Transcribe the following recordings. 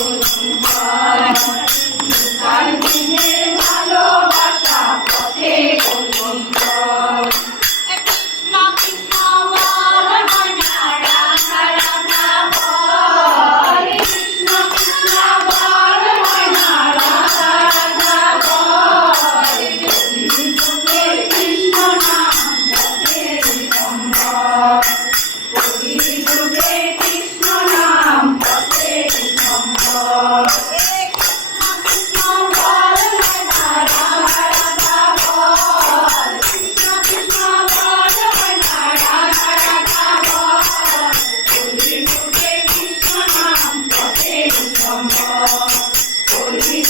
Thank you.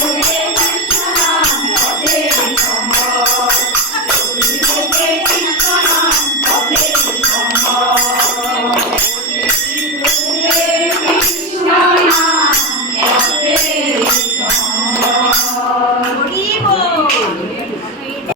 যুগে